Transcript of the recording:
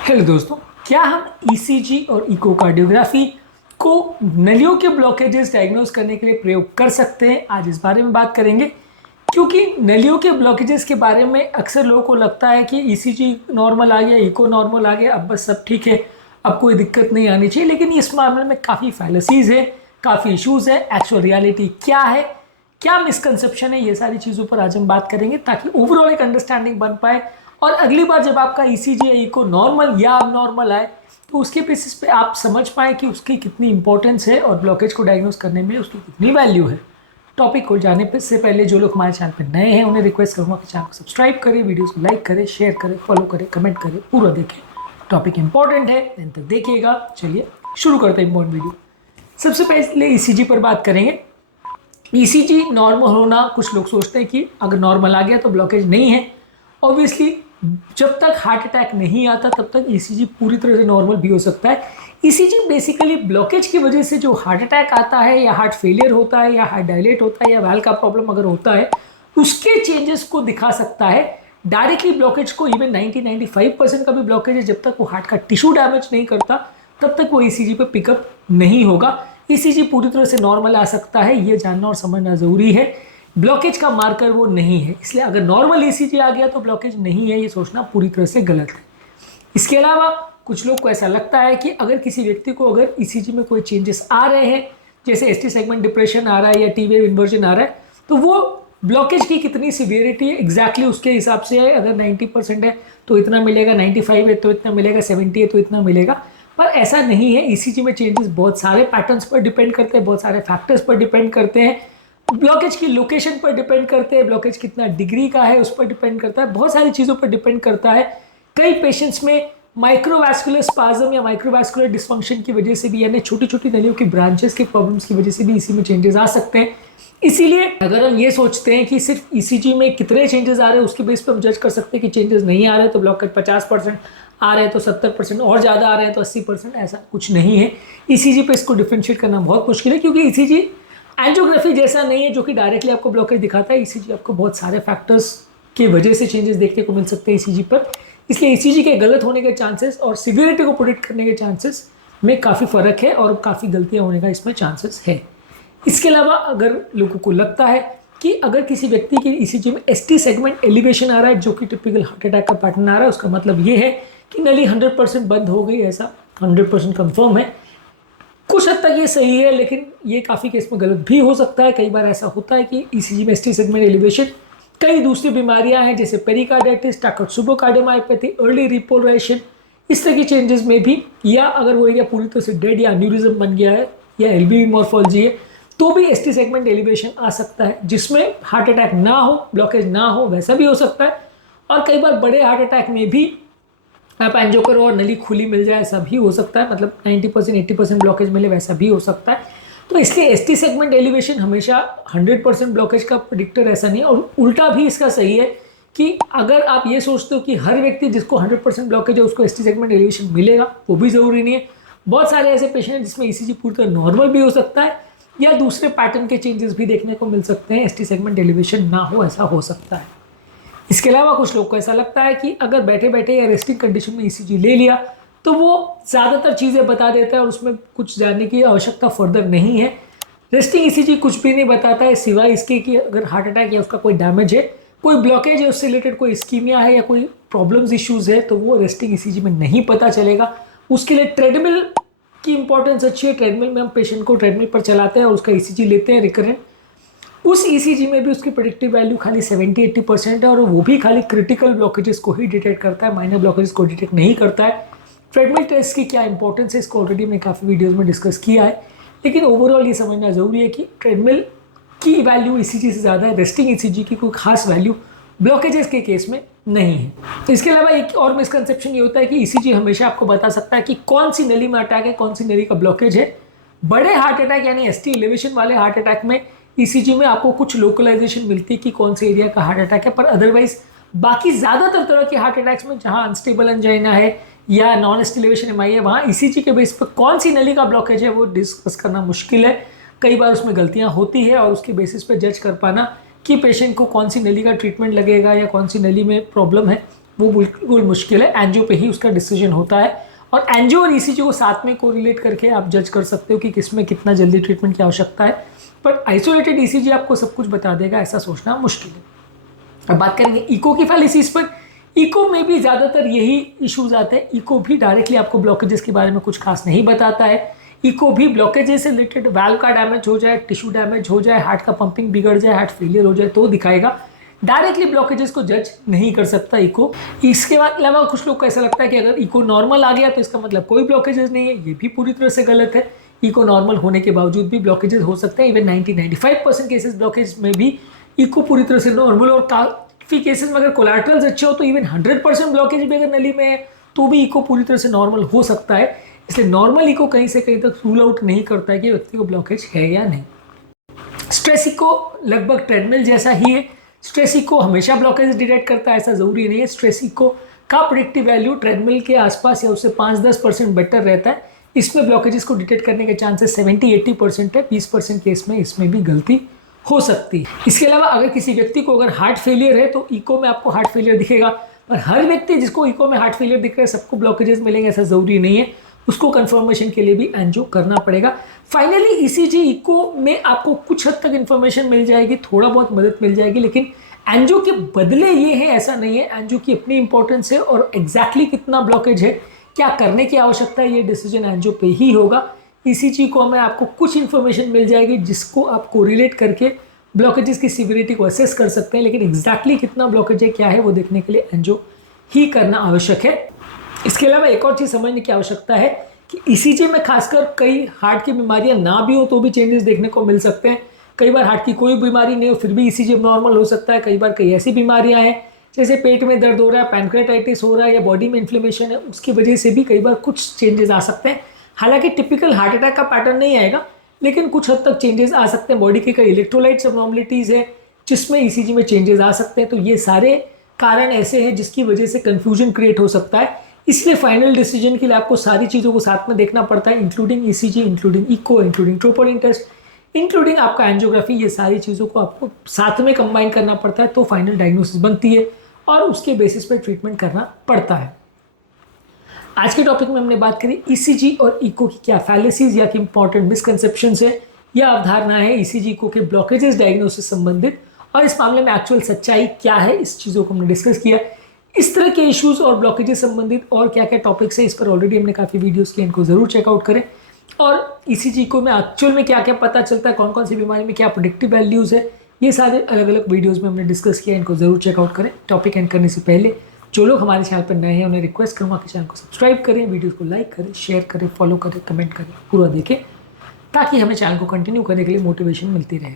Hello दोस्तों, क्या हम ईसीजी और इकोकार्डियोग्राफी को नलियों के ब्लॉकेजेस डायग्नोज करने के लिए प्रयोग कर सकते हैं? आज इस बारे में बात करेंगे क्योंकि नलियों के ब्लॉकेजेस के बारे में अक्सर लोगों को लगता है कि ईसीजी नॉर्मल आ गया, इको नॉर्मल आ गया, अब बस सब ठीक है, अब कोई दिक्कत नहीं आनी चाहिए। लेकिन इस मामले में काफ़ी फैलेसीज है, काफ़ी इश्यूज है। एक्चुअल रियलिटी क्या है, क्या मिसकंसेप्शन है, ये सारी चीज़ों पर आज हम बात करेंगे ताकि ओवरऑल एक अंडरस्टैंडिंग बन पाए। और अगली बार जब आपका ईसीजी या इको नॉर्मल या अब नॉर्मल आए तो उसके बेसिस पे आप समझ पाए कि उसकी कितनी इंपॉर्टेंस है और ब्लॉकेज को डायग्नोज करने में उसकी कितनी वैल्यू है। टॉपिक को जाने से पहले जो लोग हमारे चैनल पर नए हैं उन्हें रिक्वेस्ट करूँगा कि चैनल को सब्सक्राइब करें, वीडियोज़ को लाइक करें, शेयर करें, फॉलो करें, कमेंट करें, पूरा देखें। टॉपिक इंपॉर्टेंट है, एंड तक देखिएगा। चलिए शुरू करते हैं इंपॉर्टेंट वीडियो। सबसे पहले ईसीजी पर बात करेंगे। ईसीजी नॉर्मल होना, कुछ लोग सोचते हैं कि अगर नॉर्मल आ गया तो ब्लॉकेज नहीं है। ऑब्वियसली जब तक हार्ट अटैक नहीं आता तब तक ईसीजी पूरी तरह से नॉर्मल भी हो सकता है। ईसीजी बेसिकली ब्लॉकेज की वजह से जो हार्ट अटैक आता है या हार्ट फेलियर होता है या हार्ट डायलेट होता है या वैल्व का प्रॉब्लम अगर होता है उसके चेंजेस को दिखा सकता है। डायरेक्टली ब्लॉकेज को, इवन 90-95% का भी ब्लॉकेज है, जब तक वो हार्ट का टिश्यू डैमेज नहीं करता तब तक वो ईसीजी पे पिकअप नहीं होगा। ईसीजी पूरी तरह से नॉर्मल आ सकता है, ये जानना और समझना जरूरी है। ब्लॉकेज का मार्कर वो नहीं है, इसलिए अगर नॉर्मल ईसीजी आ गया तो ब्लॉकेज नहीं है, ये सोचना पूरी तरह से गलत है। इसके अलावा कुछ लोग को ऐसा लगता है कि अगर किसी व्यक्ति को अगर ईसीजी में कोई चेंजेस आ रहे हैं, जैसे एसटी सेगमेंट डिप्रेशन आ रहा है या टी वेव इन्वर्जन आ रहा है, तो वो ब्लॉकेज की कितनी सिवियरिटी है एग्जैक्टली उसके हिसाब से है। अगर 90% है तो इतना मिलेगा, 95 है तो इतना मिलेगा, 70 है तो इतना मिलेगा। पर ऐसा नहीं है। ईसीजी में चेंजेस बहुत सारे पैटर्न्स पर डिपेंड करते हैं, बहुत सारे फैक्टर्स पर डिपेंड करते हैं। ब्लॉकेज की लोकेशन पर डिपेंड करते हैं, ब्लॉकेज कितना डिग्री का है उस पर डिपेंड करता है, बहुत सारी चीज़ों पर डिपेंड करता है। कई पेशेंट्स में माइक्रोवैस्कुलर स्पाज्म या माइक्रोवैस्कुलर डिस्फंक्शन की वजह से भी, यानी छोटी छोटी नलियों की ब्रांचेस के प्रॉब्लम्स की वजह से भी इसी में चेंजेस आ सकते हैं। इसीलिए अगर हम ये सोचते हैं कि सिर्फ ईसीजी में कितने चेंजेस आ रहे हैं उसके बेस पर हम जज कर सकते हैं कि चेंजेस नहीं आ रहे तो ब्लॉकेज 50% आ रहे हैं तो 70% और ज़्यादा आ रहे हैं तो 80%, ऐसा कुछ नहीं है। ईसीजी पे इसको डिफ्रेंशिएट करना बहुत मुश्किल है क्योंकि ईसीजी एंजियोग्राफी जैसा नहीं है जो कि डायरेक्टली आपको ब्लॉकेज दिखाता है। ईसीजी आपको बहुत सारे फैक्टर्स की वजह से चेंजेस देखने को मिल सकते हैं ईसीजी पर। इसलिए ईसीजी के गलत होने के चांसेस और सिवियरिटी को प्रोडिक्ट करने के चांसेस में काफ़ी फ़र्क है और काफ़ी गलतियां होने का इसमें चांसेस है। इसके अलावा अगर लोगों को लगता है कि अगर किसी व्यक्ति के ईसीजी में एसटी सेगमेंट एलिवेशन आ रहा है जो कि टिपिकल हार्ट अटैक का पैटर्न आ रहा है, उसका मतलब ये है कि नली 100% बंद हो गई, ऐसा 100% कंफर्म है। कुछ हद तक ये सही है, लेकिन ये काफ़ी केस में गलत भी हो सकता है। कई बार ऐसा होता है कि ईसीजी में एसटी सेगमेंट एलिवेशन कई दूसरी बीमारियां हैं जैसे पेरिकार्डाइटिस, टाकोसुबोकार्डियोमायोपैथी, अर्ली रिपोलराइजेशन, इस तरह की चेंजेस में भी, या अगर वो एरिया पूरी तरह से डेड या एन्यूरिज्म बन गया है या एलबीवी मॉर्फोलॉजी है तो भी एसटी सेगमेंट एलिवेशन आ सकता है जिसमें हार्ट अटैक ना हो, ब्लॉकेज ना हो, वैसा भी हो सकता है। और कई बार बड़े हार्ट अटैक में भी आप एंजियो करो और नली खुली मिल जाए, ऐसा भी हो सकता है। मतलब 90% 80% ब्लॉकेज मिले, वैसा भी हो सकता है। तो इसलिए एसटी सेगमेंट एलिवेशन हमेशा 100% ब्लॉकेज का प्रिडिक्टर ऐसा नहीं है। और उल्टा भी इसका सही है कि अगर आप ये सोचते हो कि हर व्यक्ति जिसको 100% ब्लॉकेज है उसको एसटी सेगमेंट एलिवेशन मिलेगा, वो भी ज़रूरी नहीं है। बहुत सारे ऐसे पेशेंट हैं जिसमें ईसीजी पूरी तरह नॉर्मल भी हो सकता है या दूसरे पैटर्न के चेंजेस भी देखने को मिल सकते हैं, एसटी सेगमेंट एलिवेशन ना हो, ऐसा हो सकता है। इसके अलावा कुछ लोग को ऐसा लगता है कि अगर बैठे बैठे या रेस्टिंग कंडीशन में ईसीजी ले लिया तो वो ज़्यादातर चीज़ें बता देता है और उसमें कुछ जानने की आवश्यकता फर्दर नहीं है। रेस्टिंग ईसीजी कुछ भी नहीं बताता है सिवाय इसके कि अगर हार्ट अटैक या उसका कोई डैमेज है, कोई ब्लॉकेज है, उससे रिलेटेड कोई इस्कीमिया है या कोई प्रॉब्लम्स इश्यूज़ है, तो वो रेस्टिंग ईसीजी में नहीं पता चलेगा। उसके लिए ट्रेडमिल की इंपॉर्टेंस अच्छी है। ट्रेडमिल में हम पेशेंट को ट्रेडमिल पर चलाते हैं और उसका ईसीजी लेते हैं रिकरेंट। उस ईसीजी में भी उसकी प्रेडिक्टिव वैल्यू खाली 70-80% है और वो भी खाली क्रिटिकल ब्लॉकेजेस को ही डिटेक्ट करता है, माइनर ब्लॉकेजेस को डिटेक्ट नहीं करता है। ट्रेडमिल टेस्ट की क्या इंपॉर्टेंस है इसको ऑलरेडी मैंने काफ़ी वीडियोस में डिस्कस किया है, लेकिन ओवरऑल ये समझना ज़रूरी है कि ट्रेडमिल की वैल्यू ईसीजी से ज़्यादा है, रेस्टिंग ईसीजी की कोई खास वैल्यू ब्लॉकेजेस के केस में नहीं है। इसके अलावा एक और मिसकंसेप्शन ये होता है कि ईसीजी हमेशा आपको बता सकता है कि कौन सी नली में अटैक है, कौन सी नली का ब्लॉकेज है। बड़े हार्ट अटैक यानी एसटी एलिवेशन वाले हार्ट अटैक में ईसीजी में आपको कुछ लोकलाइजेशन मिलती है कि कौन से एरिया का हार्ट अटैक है, पर अदरवाइज बाकी ज़्यादातर तरह के हार्ट अटैक्स में जहां अनस्टेबल एंजाइना है या नॉन एसटी एलिवेशन एमआई है, वहाँ ईसीजी के बेस पर कौन सी नली का ब्लॉकेज है वो डिस्कस करना मुश्किल है। कई बार उसमें गलतियाँ होती है और उसके बेसिस पर जज कर पाना कि पेशेंट को कौन सी नली का ट्रीटमेंट लगेगा या कौन सी नली में प्रॉब्लम है, वो बिल्कुल मुश्किल है, एंजियो पे ही उसका डिसीजन होता है। और एंजियो और ईसीजी को साथ में कोरिलेट करके आप जज कर सकते हो कि किसमें कितना जल्दी ट्रीटमेंट की आवश्यकता है, पर आइसोलेटेड ईसीजी आपको सब कुछ बता देगा ऐसा सोचना मुश्किल है। अब बात करेंगे इको की फैलेसीज पर। इको में भी ज़्यादातर यही इश्यूज आते हैं। इको भी डायरेक्टली आपको ब्लॉकेजेस के बारे में कुछ खास नहीं बताता है। इको भी ब्लॉकेजेस से रिलेटेड वाल्व का डैमेज हो जाए, टिश्यू डैमेज हो जाए, हार्ट का पंपिंग बिगड़ जाए, हार्ट फेलियर हो जाए तो दिखाएगा। डायरेक्टली ब्लॉकेजेस को जज नहीं कर सकता इको। इसके अलावा कुछ लोग को ऐसा लगता है कि अगर इको नॉर्मल आ गया तो इसका मतलब कोई ब्लॉकेजेस नहीं है, ये भी पूरी तरह से गलत है। इको नॉर्मल होने के बावजूद भी ब्लॉकेजेस हो सकते हैं। इवन 90-95% केसेस ब्लॉकेज में भी इको पूरी तरह से नॉर्मल, और काफ़ी केसेस में अगर कोलैटरल्स अच्छे हो तो इवन 100% ब्लॉकेज भी अगर नली में है तो भी इको पूरी तरह से नॉर्मल हो सकता है। इसलिए नॉर्मल इको कहीं से कहीं तक रूल आउट नहीं करता है कि व्यक्ति को ब्लॉकेज है या नहीं। स्ट्रेस इको लगभग ट्रेडमिल जैसा ही है। स्ट्रेस इको हमेशा ब्लॉकेज डिटेक्ट करता है ऐसा जरूरी नहीं है। स्ट्रेस इको का प्रेडिक्टिव वैल्यू ट्रेडमिल के आसपास या उससे 5-10% बेटर रहता है। इसमें ब्लॉकेजेस को डिटेक्ट करने के चांसेस 70-80% है। 20% केस में इसमें भी गलती हो सकती है। इसके अलावा अगर किसी व्यक्ति को अगर हार्ट फेलियर है तो इको में आपको हार्ट फेलियर दिखेगा, पर हर व्यक्ति जिसको इको में हार्ट फेलियर दिख रहा है सबको ब्लॉकेजेस मिलेंगे ऐसा जरूरी नहीं है। उसको कंफर्मेशन के लिए भी एंजियो करना पड़ेगा। फाइनली ईसीजी इको में आपको कुछ हद तक इंफॉर्मेशन मिल जाएगी, थोड़ा बहुत मदद मिल जाएगी, लेकिन एंजियो के बदले ये है ऐसा नहीं है। एंजियो की अपनी इंपॉर्टेंस है और एग्जैक्टली कितना ब्लॉकेज है, क्या करने की आवश्यकता है, ये डिसीजन एंजियो पे ही होगा। ईसीजी को में आपको कुछ इंफॉर्मेशन मिल जाएगी जिसको आप कोरिलेट करके ब्लॉकेजेस की सिविरिटी को असेस कर सकते हैं, लेकिन एग्जैक्टली कितना ब्लॉकेज है क्या है वो देखने के लिए एंजियो ही करना आवश्यक है। इसके अलावा एक और चीज़ समझने की आवश्यकता है कि ईसीजी में खासकर कई हार्ट की बीमारियां ना भी हो तो भी चेंजेस देखने को मिल सकते हैं। कई बार हार्ट की कोई बीमारी नहीं हो फिर भी ईसीजी नॉर्मल हो सकता है। कई बार कई ऐसी बीमारियां हैं जैसे पेट में दर्द हो रहा है, पैनक्रेटाइटिस हो रहा है या बॉडी में इन्फ्लेमेशन है, उसकी वजह से भी कई बार कुछ चेंजेस आ सकते हैं। हालांकि टिपिकल हार्ट अटैक का पैटर्न नहीं आएगा, लेकिन कुछ हद तक चेंजेस आ सकते हैं। बॉडी के कई इलेक्ट्रोलाइट्स एब्नॉर्मलिटीज़ है जिसमें ईसीजी में चेंजेस आ सकते हैं। तो ये सारे कारण ऐसे हैं जिसकी वजह से कन्फ्यूजन क्रिएट हो सकता है। इसलिए फाइनल डिसीजन के लिए आपको सारी चीज़ों को साथ में देखना पड़ता है, including ECG, including echo, including troponin test, including आपका एंजियोग्राफी। ये सारी चीज़ों को आपको साथ में कंबाइन करना पड़ता है तो फाइनल डायग्नोसिस बनती है और उसके बेसिस पे ट्रीटमेंट करना पड़ता है। आज के टॉपिक में हमने बात करी ईसीजी और इको की क्या फैलेसीज या कि इंपॉर्टेंट मिसकंसेप्शंस है या अवधारणा है ईसीजी इको के ब्लॉकेजेस डायग्नोसिस संबंधित, और इस मामले में एक्चुअल सच्चाई क्या है, इस चीज़ों को हमने डिस्कस किया। इस तरह के इश्यूज और ब्लॉकेजेस संबंधित और क्या क्या टॉपिक्स है इस पर ऑलरेडी हमने काफ़ी वीडियोस किए, इनको जरूर चेकआउट करें। और ईसीजी इको में एक्चुअल में क्या क्या पता चलता है, कौन कौन सी बीमारी में क्या प्रेडिक्टिव वैल्यूज़ है, ये सारे अलग अलग वीडियोज़ में हमने डिस्कस किया, इनको जरूर चेकआउट करें। टॉपिक एंड करने से पहले जो लोग हमारे चैनल पर नए हैं उन्हें रिक्वेस्ट करूँगा कि चैनल को सब्सक्राइब करें, वीडियो को लाइक करें, शेयर करें, फॉलो करें, कमेंट करें, पूरा देखें ताकि हमें चैनल को कंटिन्यू करने के लिए मोटिवेशन मिलती रहे।